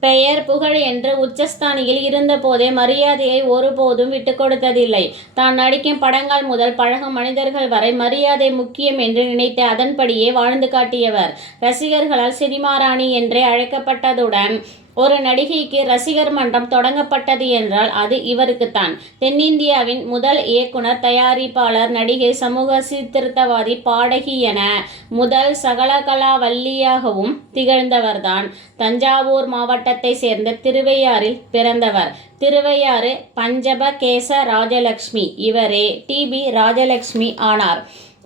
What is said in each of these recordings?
பெயர் புகழ் என்று உச்சஸ்தானியில் இருந்தபோதே மரியாதையை ஒருபோதும் விட்டுக்கொடுத்ததில்லை. தான் நடிக்கும் படங்கள் முதல் பழகும் மனிதர்கள் வரை மரியாதை முக்கியம் என்று நினைத்து அதன்படியே வாழ்ந்து காட்டியவர். ரசிகர்களால் சினிமா ராணி என்றே அழைக்கப்பட்டதுடன் ஒரு நடிகைக்கு ரசிகர் மன்றம் தொடங்கப்பட்டது என்றால் அது இவருக்குத்தான். தென்னிந்தியாவின் முதல் இயக்குனர் தயாரிப்பாளர் நடிகை சமூக சீர்திருத்தவாதி பாடகி என முதல் சகலகலாவல்லியாகவும் திகழ்ந்தவர்தான். தஞ்சாவூர் மாவட்டத்தை சேர்ந்த திருவையாறில் பிறந்தவர். திருவையாறு பஞ்சப கேச ராஜலக்ஷ்மி. இவரே டிபி ராஜலக்ஷ்மி ஆனார்.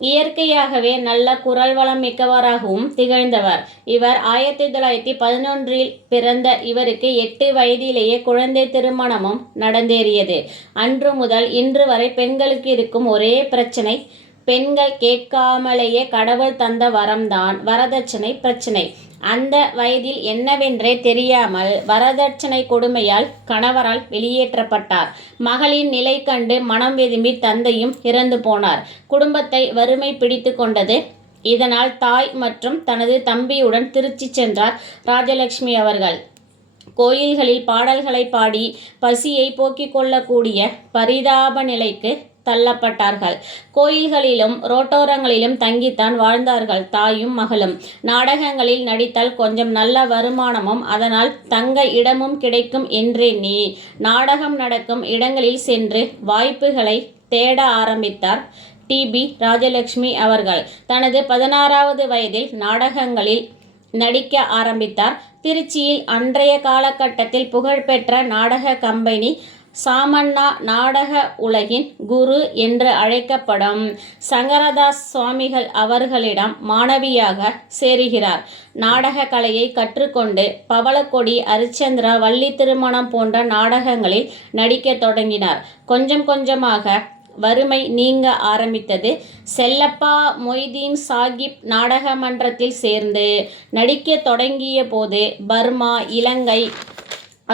இயற்கையாகவே நல்ல குரல் வளம் மிக்கவராகவும் திகழ்ந்தவர். இவர் ஆயிரத்தி தொள்ளாயிரத்தி பதினொன்றில் பிறந்த இவருக்கு எட்டு வயதிலேயே குழந்தை திருமணமும் நடந்தேறியது. அன்று முதல் இன்று வரை பெண்களுக்கு இருக்கும் ஒரே பிரச்சனை பெண்கள் கேட்காமலேயே கடவுள் தந்த வரம்தான் வரதட்சணை பிரச்சனை. அந்த வயதில் என்னவென்றே தெரியாமல் வரதட்சணை கொடுமையால் கணவரால் வெளியேற்றப்பட்டார். மகளின் நிலை கண்டு மனம் வெதும்பி தந்தையும் இறந்து போனார். குடும்பத்தை வறுமை பிடித்து கொண்டது. இதனால் தாய் மற்றும் தனது தம்பியுடன் திருச்சி சென்றார் ராஜலட்சுமி அவர்கள். கோயில்களில் பாடல்களை பாடி பசியை போக்கிக் கொள்ளக்கூடிய பரிதாப நிலைக்கு தள்ளப்பட்டார்கள். கோயில்களிலும் ரோட்டோரங்களிலும் தங்கித்தான் வாழ்ந்தார்கள் தாயும் மகளும். நாடகங்களில் நடித்தால் கொஞ்சம் நல்ல வருமானமும் அதனால் தங்க இடமும் கிடைக்கும் என்றெண்ணி நாடகம் நடக்கும் இடங்களில் சென்று வாய்ப்புகளை தேட ஆரம்பித்தார் டிபி ராஜலட்சுமி அவர்கள். தனது பதினாறாவது வயதில் நாடகங்களில் நடிக்க ஆரம்பித்தார். திருச்சியில் அன்றைய காலகட்டத்தில் புகழ்பெற்ற நாடக கம்பெனி சாமண்ணா நாடக உலகின் குரு என்று அழைக்கப்படும் சங்கரதாஸ் சுவாமிகள் அவர்களிடம் மாணவியாக சேருகிறார். நாடக கலையை கற்றுக்கொண்டு பவளக்கொடி அரிச்சந்திரா வள்ளி திருமணம் போன்ற நாடகங்களில் நடிக்க தொடங்கினார். கொஞ்சம் கொஞ்சமாக வறுமை நீங்க ஆரம்பித்தது செல்லப்பா மொய்தீன் சாகிப் நாடக மன்றத்தில் சேர்ந்து நடிக்க தொடங்கிய போது பர்மா இலங்கை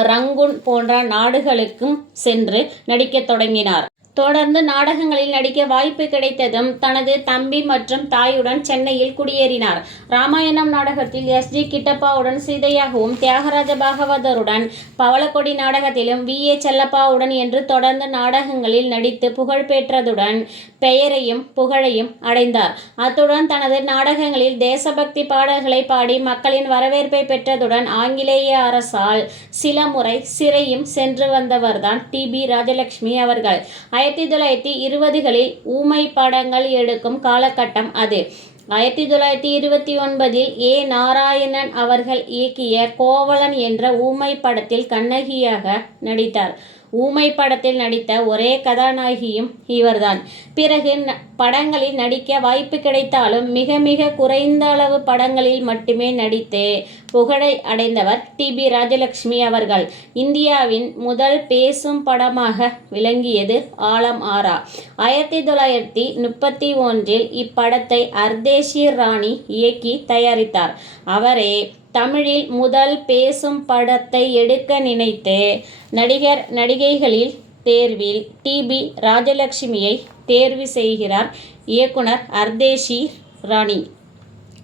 ரங்குன் போன்ற நாடுகளுக்கும் சென்று நடிக்கத் தொடங்கினார். தொடர்ந்து நாடகங்களில் நடிக்க வாய்ப்பு கிடைத்ததும் தனது தம்பி மற்றும் தாயுடன் சென்னையில் குடியேறினார். ராமாயணம் நாடகத்தில் எஸ். ஜி. கிட்டப்பாவுடன் சீதையாகவும் தியாகராஜ பாகவதருடன் பவளக்கொடி நாடகத்திலும் வி. ஏ. செல்லப்பாவுடன் என்று தொடர்ந்து நாடகங்களில் நடித்து புகழ் பெற்றதுடன் பெயரையும் புகழையும் அடைந்தார். அத்துடன் தனது நாடகங்களில் தேசபக்தி பாடல்களை பாடி மக்களின் வரவேற்பை பெற்றதுடன் ஆங்கிலேய அரசால் சில முறை சிறையும் சென்று வந்தவர்தான் டி. பி. ராஜலட்சுமி அவர்கள். ஆயிரத்தி தொள்ளாயிரத்தி இருபதுகளில் ஊமை படங்கள் எடுக்கும் காலகட்டம் அது. ஆயிரத்தி தொள்ளாயிரத்தி இருபத்தி ஒன்பதில் ஏ. நாராயணன் அவர்கள் இயக்கிய கோவலன் என்ற ஊமை படத்தில் கண்ணகியாக நடித்தார். ஊமை படத்தில் நடித்த ஒரே கதாநாயகியும் இவர்தான். பிறகு ந- படங்களில் நடிக்க வாய்ப்பு கிடைத்தாலும் மிக மிக குறைந்த அளவு படங்களில் மட்டுமே நடித்து புகழை அடைந்தவர் டிபி ராஜலட்சுமி அவர்கள். இந்தியாவின் முதல் பேசும் படமாக விளங்கியது ஆலம் ஆரா. ஆயிரத்தி தொள்ளாயிரத்தி முப்பத்தி ஒன்றில் இப்படத்தை அர்தேஷி ராணி இயக்கி தயாரித்தார். அவரே தமிழில் முதல் பேசும் படத்தை எடுக்க நினைத்து நடிகர் நடிகைகளில் தேர்வில் டிபி ராஜலட்சுமியை தேர்வு செய்கிறார் இயக்குனர் அர்தேஷி ராணி.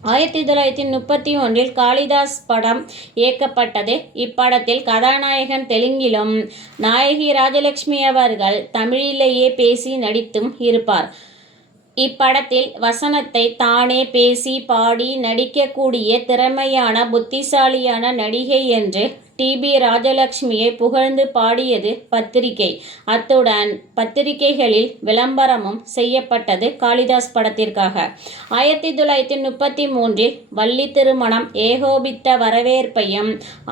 ஆயிரத்தி தொள்ளாயிரத்தி முப்பத்தி ஒன்றில் காளிதாஸ் படம் இயக்கப்பட்டது. இப்படத்தில் கதாநாயகன் தெலுங்கிலும் நாயகி ராஜலட்சுமி அவர்கள் தமிழிலேயே பேசி நடித்தும் இருப்பார். இப்படத்தில் வசனத்தை தானே பேசி பாடி நடிக்கக்கூடிய திறமையான புத்திசாலியான நடிகை என்று டிபி ராஜலட்சுமியை புகழ்ந்து பாடியது பத்திரிகை. அத்துடன் பத்திரிகைகளில் விளம்பரமும் செய்யப்பட்டது காளிதாஸ் படத்திற்காக. ஆயிரத்தி தொள்ளாயிரத்தி முப்பத்தி மூன்றில் வள்ளி திருமணம் ஏகோபித்த வரவேற்பையும்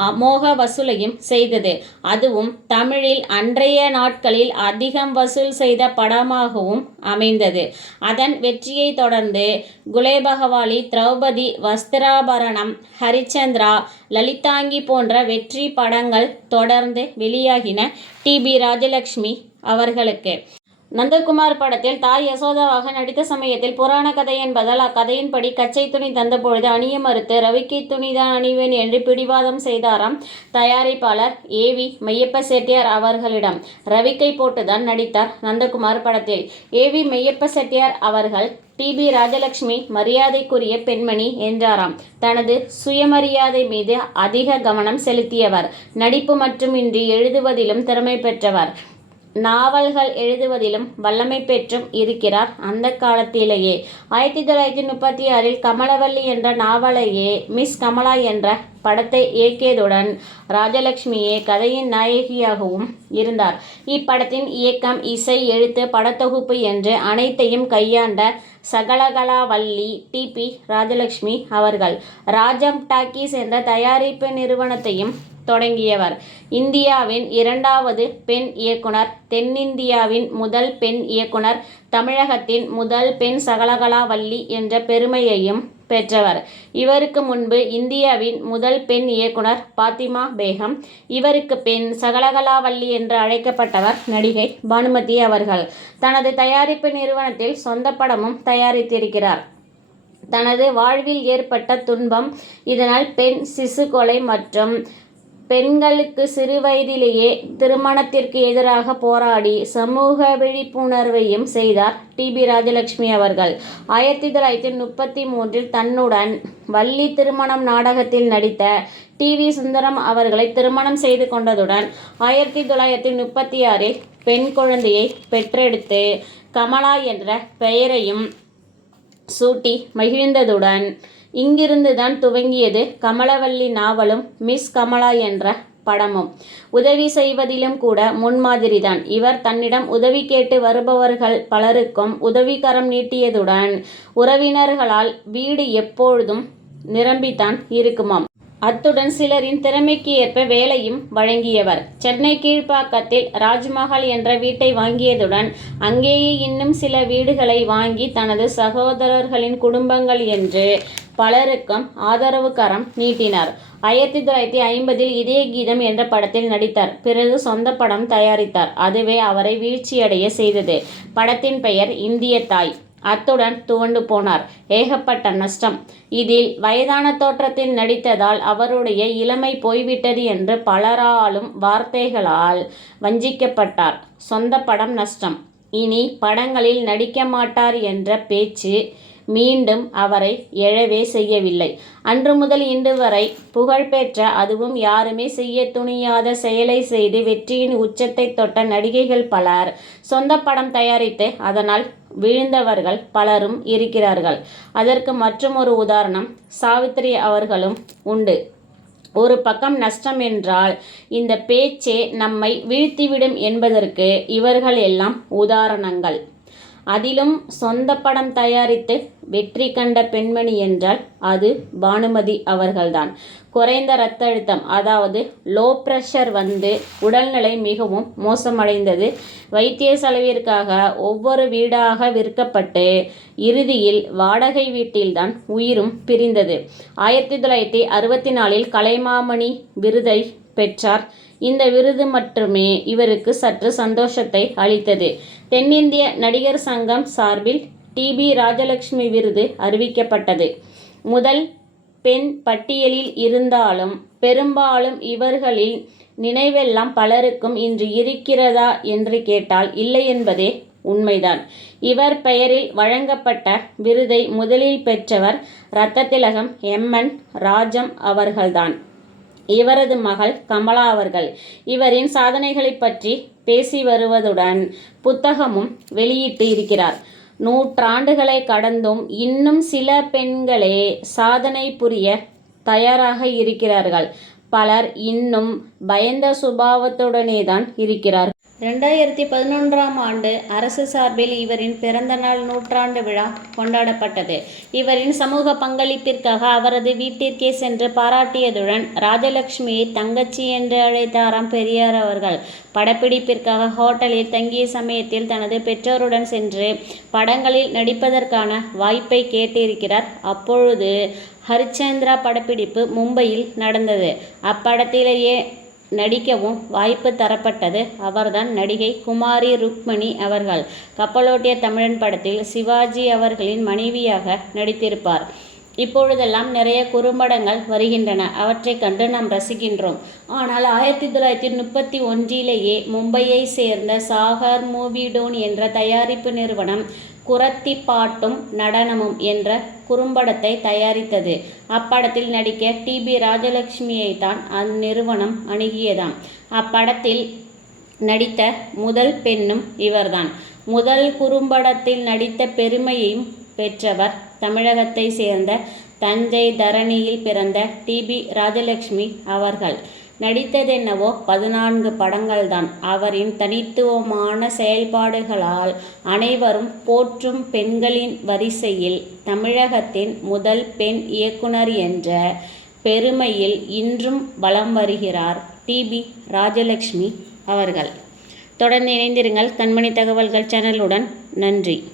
அமோக வசூலையும் செய்தது. அதுவும் தமிழில் அன்றைய நாட்களில் அதிகம் வசூல் செய்த படமாகவும் அமைந்தது. அதன் வெற்றியை தொடர்ந்து குலேபகவாலி திரௌபதி வஸ்திராபரணம் ஹரிச்சந்திரா லலிதாங்கி போன்ற வெற்றி படங்கள் தொடர்ந்து வெளியாகின டி பி ராஜலக்ஷ்மி அவர்களுக்கு. நந்தகுமார் படத்தில் தாய் யசோதாவாக நடித்த சமயத்தில் புராண கதை என்பதால் அக்கதையின்படி கச்சை துணி தந்தபொழுது அணிய மறுத்து ரவிக்கை துணிதான் அணிவேன் என்று பிடிவாதம் செய்தாராம் தயாரிப்பாளர் ஏ வி மெய்யப்ப செட்டியார் அவர்களிடம். ரவிக்கை போட்டுதான் நடித்தார் நந்தகுமார் படத்தில். ஏ வி மெய்யப்ப செட்டியார் அவர்கள் டி பி ராஜலட்சுமி மரியாதைக்குரிய பெண்மணி என்றாராம். தனது சுயமரியாதை மீது அதிக கவனம் செலுத்தியவர். நடிப்பு மட்டுமின்றி எழுதுவதிலும் திறமை பெற்றவர். நாவல்கள் எழுதுவதிலும் வல்லமை பெற்றும் இருக்கிறார். அந்த காலத்திலேயே ஆயிரத்தி தொள்ளாயிரத்தி முப்பத்தி ஆறில் கமலவல்லி என்ற நாவலையே மிஸ் கமலா என்ற படத்தை இயக்கியதுடன் ராஜலட்சுமியே கதையின் நாயகியாகவும் இருந்தார். இப்படத்தின் இயக்கம் இசை எழுத்து படத்தொகுப்பு என்று அனைத்தையும் கையாண்ட சகலகலாவல்லி டி. பி. ராஜலட்சுமி அவர்கள். ராஜம் டாக்கீஸ் என்ற தயாரிப்பு நிறுவனத்தையும் தொடங்கியவர். இந்தியாவின் இரண்டாவது பெண் இயக்குனர் தென்னிந்தியாவின் முதல் பெண் இயக்குனர் தமிழகத்தின் முதல் பெண் சகலகலாவல்லி என்ற பெருமையையும் பெற்றவர். இவருக்கு முன்பு இந்தியாவின் முதல் பெண் இயக்குனர் பாத்திமா பேகம் இவருக்கு பெண் சகலகலாவல்லி என்று அழைக்கப்பட்டவர் நடிகை பானுமதி அவர்கள். தனது தயாரிப்பு நிறுவனத்தில் சொந்த படமும் தயாரித்திருக்கிறார். தனது வாழ்வில் ஏற்பட்ட துன்பம் இதனால் பெண் சிசு கொலை மற்றும் பெண்களுக்கு சிறுவயதிலேயே திருமணத்திற்கு எதிராக போராடி சமூக விழிப்புணர்வையும் செய்தார் டி பி ராஜலட்சுமி அவர்கள். ஆயிரத்தி தொள்ளாயிரத்தி முப்பத்தி மூன்றில் தன்னுடன் வள்ளி திருமணம் நாடகத்தில் நடித்த டி வி சுந்தரம் அவர்களை திருமணம் செய்து கொண்டதுடன் ஆயிரத்தி தொள்ளாயிரத்தி முப்பத்தி ஆறில் பெண் குழந்தையை பெற்றெடுத்து கமலா என்ற பெயரையும் சூட்டி மகிழ்ந்ததுடன் இங்கிருந்து தான் துவங்கியது கமலவல்லி நாவலும் மிஸ் கமலா என்ற படமும். உதவி செய்வதிலும் கூட முன்மாதிரிதான். இவர் தன்னிடம் உதவி கேட்டு வருபவர்கள் பலருக்கும் உதவிக்கரம் நீட்டியதுடன் உறவினர்களால் வீடு எப்பொழுதும் நிரம்பித்தான் இருக்குமாம். அத்துடன் சிலரின் திறமைக்கு ஏற்ப வேலையும் வழங்கியவர். சென்னை கீழ்ப்பாக்கத்தில் ராஜ்மஹால் என்ற வீட்டை வாங்கியதுடன் அங்கேயே இன்னும் சில வீடுகளை வாங்கி தனது சகோதரர்களின் குடும்பங்கள் என்று பலருக்கும் ஆதரவு கரம் நீட்டினார். ஆயிரத்தி தொள்ளாயிரத்தி ஐம்பதில் இதய கீதம் என்ற படத்தில் நடித்தார். பிறகு சொந்த படம் தயாரித்தார். அதுவே அவரை வீழ்ச்சியடைய செய்தது. படத்தின் பெயர் இந்திய தாய். அத்துடன் துவண்டு போனார். ஏகப்பட்ட நஷ்டம். இதில் வயதான தோற்றத்தில் நடித்ததால் அவருடைய இளமை போய்விட்டது என்று பலராலும் வார்த்தைகளால் வஞ்சிக்கப்பட்டார். சொந்த படம் நஷ்டம். இனி படங்களில் நடிக்க மாட்டார் என்ற பேச்சு மீண்டும் அவரை எழவே செய்யவில்லை. அன்று முதல் இன்று வரை புகழ்பெற்ற அதுவும் யாருமே செய்ய துணியாத செயலை செய்து வெற்றியின் உச்சத்தை தொட்ட நடிகைகள் பலர் சொந்த படம் தயாரித்து அதனால் விழுந்தவர்கள் பலரும் இருக்கிறார்கள். அதற்கு மற்றுமொரு உதாரணம் சாவித்திரி அவர்களும் உண்டு. ஒரு பக்கம் நஷ்டம் என்றால் இந்த பேச்சே நம்மை வீழ்த்திவிடும் என்பதற்கு இவர்கள் எல்லாம் உதாரணங்கள். அதிலும் சொந்த படம் தயாரித்து வெற்றி கண்ட பெண்மணி என்றால் அது பானுமதி அவர்கள்தான். குறைந்த இரத்த அழுத்தம் அதாவது லோ பிரஷர் வந்து உடல்நிலை மிகவும் மோசமடைந்தது. வைத்திய செலவிற்காக ஒவ்வொரு வீடாக விற்கப்பட்டு இறுதியில் வாடகை வீட்டில்தான் உயிரும் பிரிந்தது. ஆயிரத்தி தொள்ளாயிரத்தி அறுபத்தி நாலில் கலைமாமணி விருதை பெற்றார். இந்த விருது மட்டுமே இவருக்கு சற்று சந்தோஷத்தை அளித்தது. தென்னிந்திய நடிகர் சங்கம் சார்பில் டிபி ராஜலட்சுமி விருது அறிவிக்கப்பட்டது. முதல் பெண் பட்டியலில் இருந்தாலும் பெரும்பாலும் இவர்களின் நினைவெல்லாம் பலருக்கும் இன்று இருக்கிறதா என்று கேட்டால் இல்லை என்பதே உண்மைதான். இவர் பெயரில் வழங்கப்பட்ட விருதை முதலில் பெற்றவர் இரத்த திலகம் ராஜம் அவர்கள்தான். இவரது மகள் கமலா அவர்கள். இவரின் சாதனைகளை பற்றி பேசி வருவதுடன் புத்தகமும் வெளியிட்டு இருக்கிறார். நூற்றாண்டுகளை கடந்தும் இன்னும் சில பெண்களே சாதனை புரிய தயாராக இருக்கிறார்கள். பலர் இன்னும் பயந்த சுபாவத்துடனே தான் இருக்கிறார்கள். ரெண்டாயிரத்தி பதினொன்றாம் ஆண்டு அரசு சார்பில் இவரின் பிறந்தநாள் நூற்றாண்டு விழா கொண்டாடப்பட்டது. இவரின் சமூக பங்களிப்பிற்காக அவரது வீட்டிற்கே சென்று பாராட்டியதுடன் ராஜலட்சுமியை தங்கச்சி என்று அழைத்தாராம் பெரியார் அவர்கள். படப்பிடிப்பிற்காக ஹோட்டலில் தங்கிய சமயத்தில் தனது பெற்றோருடன் சென்று படங்களில் நடிப்பதற்கான வாய்ப்பை கேட்டிருக்கிறார். அப்பொழுது ஹரிச்சந்திரா படப்பிடிப்பு மும்பையில் நடந்தது. அப்படத்திலேயே நடிக்கவும் வாய்ப்பு தரப்பட்டது. அவர்தான் நடிகை குமாரி ருக்மணி அவர்கள். கப்பலோட்டிய தமிழன் படத்தில் சிவாஜி அவர்களின் மனைவியாக நடித்திருப்பார். இப்பொழுதெல்லாம் நிறைய குறும்படங்கள் வருகின்றன. அவற்றை கண்டு நாம் ரசிக்கின்றோம். ஆனால் ஆயிரத்தி தொள்ளாயிரத்தி முப்பத்தி ஒன்றிலேயே மும்பையை சேர்ந்த சாகர் மூவிடோன் என்ற தயாரிப்பு நிறுவனம் குரத்தி பாட்டும் நடனமும் என்ற குறும்படத்தை தயாரித்தது. அப்படத்தில் நடிக்க டி. பி. ராஜலட்சுமியை தான் அந்நிறுவனம் அணுகியதாம். அப்படத்தில் நடித்த முதல் பெண்ணும் இவர்தான். முதல் குறும்படத்தில் நடித்த பெருமையையும் பெற்றவர் தமிழகத்தை சேர்ந்த தஞ்சை தரணியில் பிறந்த டிபி ராஜலட்சுமி அவர்கள். நடித்ததென்னவோ பதினான்கு படங்கள்தான். அவரின் தனித்துவமான செயல்பாடுகளால் அனைவரும் போற்றும் பெண்களின் வரிசையில் தமிழகத்தின் முதல் பெண் இயக்குனர் என்ற பெருமையில் இன்றும் வலம் வருகிறார் டிபி ராஜலட்சுமி அவர்கள். தொடர்ந்து இணைந்திருங்கள். கண்மணி தகவல்கள் சேனலுடன். நன்றி.